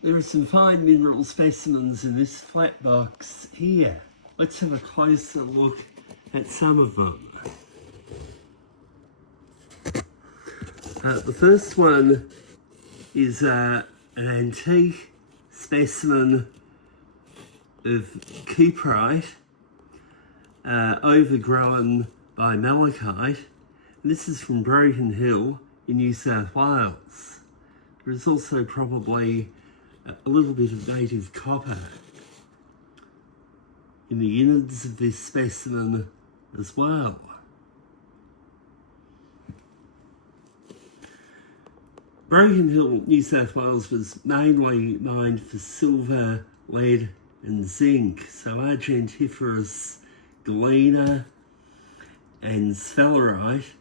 There are some fine mineral specimens in this flat box here. Let's have a closer look at some of them. The first one is an antique specimen of cuprite, overgrown by malachite. And this is from Broken Hill in New South Wales. There is also probably a little bit of native copper in the innards of this specimen as well. Broken Hill, New South Wales was mainly mined for silver, lead and zinc, so argentiferous galena and sphalerite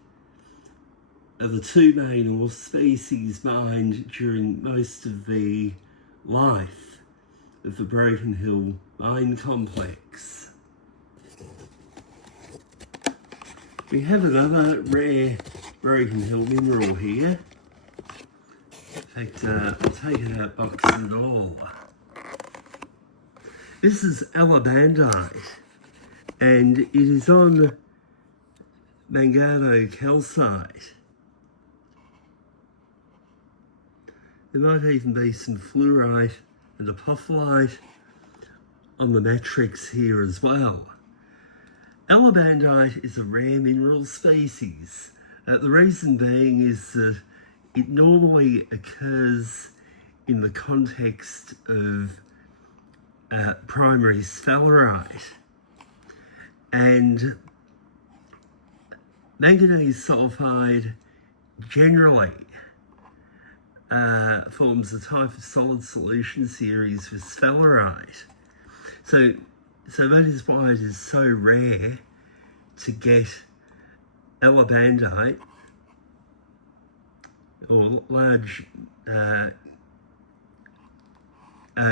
are the two main ore species mined during most of the life of the Broken Hill mine complex. We have another rare Broken Hill mineral here. In fact, I'll take it out box and all. This is alabandite, and it is on calcite. There might even be some fluorite and apophyllite on the matrix here as well. Alabandite is a rare mineral species. The reason being is that it normally occurs in the context of primary sphalerite, and manganese sulfide generally forms a type of solid solution series with sphalerite. So that is why it is so rare to get alabandite or large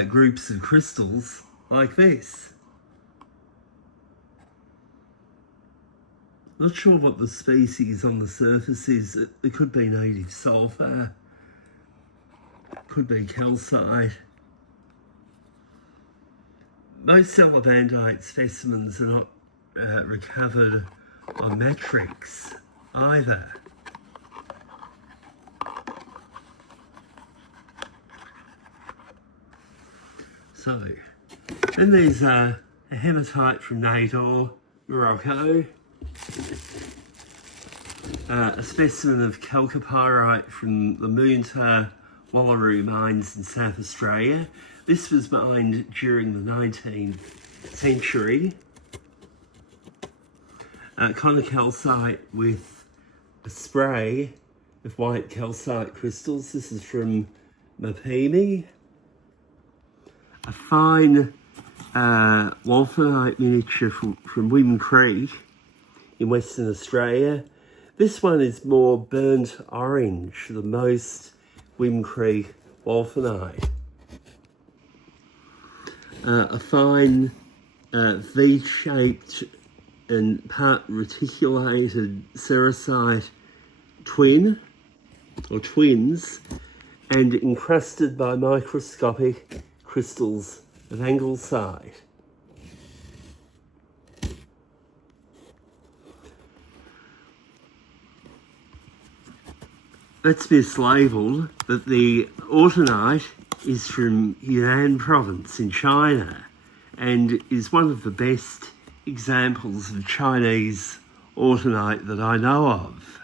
groups of crystals like this. Not sure what the species on the surface is. It could be native sulfur, could be calcite. Most alabandite specimens are not recovered on matrix either. So, then there's a hematite from Nador, Morocco, a specimen of chalcopyrite from the Moonta Wallaroo mines in South Australia. This was mined during the 19th century. Conocalcite with a spray of white calcite crystals. This is from Mapimi. A fine Wulfenite miniature from Wim Creek in Western Australia. This one is more burnt orange than most Wim Creek Wulfenite. A fine V-shaped and part reticulated Cerussite twin, or twins, and encrusted by microscopic crystals of Anglesite. That's mislabelled, but the autunite is from Yunnan province in China and is one of the best examples of Chinese autunite that I know of.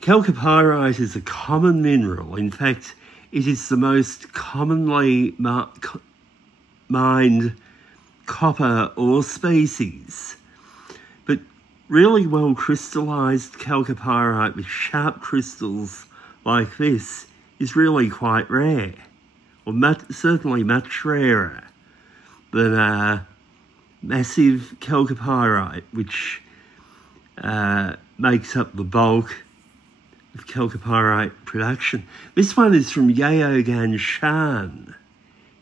Chalcopyrite is a common mineral. In fact, it is the most commonly mined copper ore species. But really well crystallised chalcopyrite with sharp crystals like this is really quite rare, or certainly much rarer than massive chalcopyrite, which makes up the bulk of chalcopyrite production. This one is from Yaogan Shan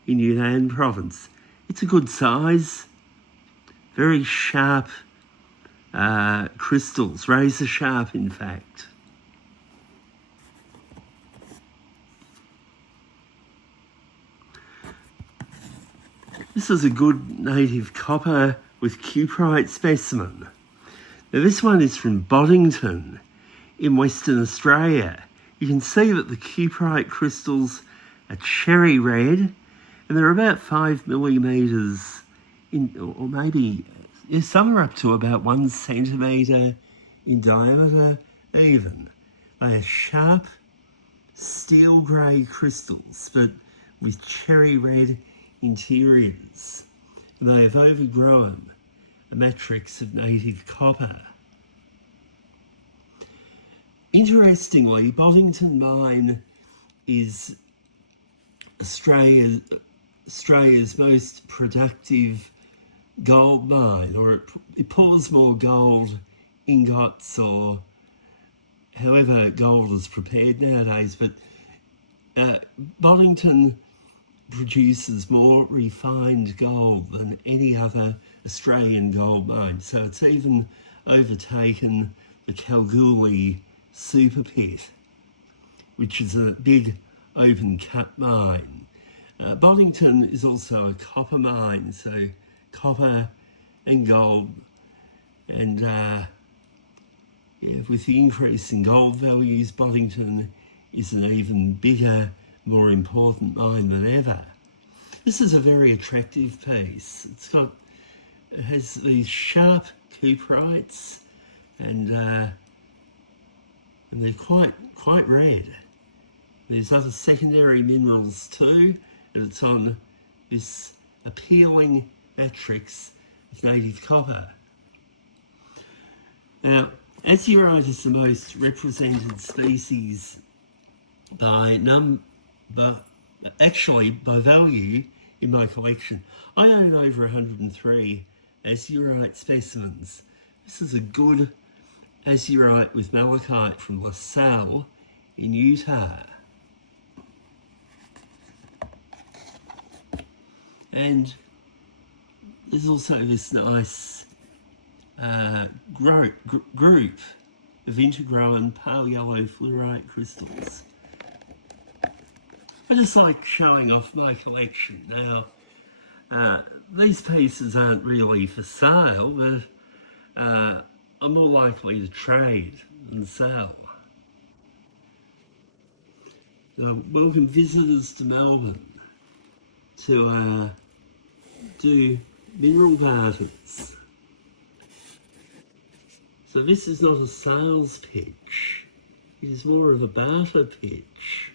in Yunnan province. It's a good size, very sharp crystals, razor sharp in fact. This is a good native copper with cuprite specimen. Now this one is from Boddington in Western Australia. You can see that the cuprite crystals are cherry red and they're about 5 millimetres in, or maybe, yeah, some are up to about 1 centimetre in diameter even. They are sharp steel grey crystals but with cherry red interiors. And they have overgrown a matrix of native copper. Interestingly, Boddington Mine is Australia's most productive gold mine, or it pours more gold ingots or however gold is prepared nowadays, but Boddington produces more refined gold than any other Australian gold mine. So it's even overtaken the Kalgoorlie super pit, which is a big open cut mine. Boddington is also a copper mine, so copper and gold. And yeah, with the increase in gold values, Boddington is an even bigger, more important mine than ever. This is a very attractive piece. It has these sharp cuprites and they're quite red. There's other secondary minerals too, and it's on this appealing matrix of native copper. Now, azurite is the most represented species by actually by value in my collection. I own over 103 azurite specimens. This is a good azurite with malachite from LaSalle in Utah. And there's also this nice group of intergrown pale yellow fluorite crystals. I just like showing off my collection. Now, these pieces aren't really for sale, but I'm more likely to trade than sell. So welcome visitors to Melbourne to do mineral barters. So this is not a sales pitch, it is more of a barter pitch.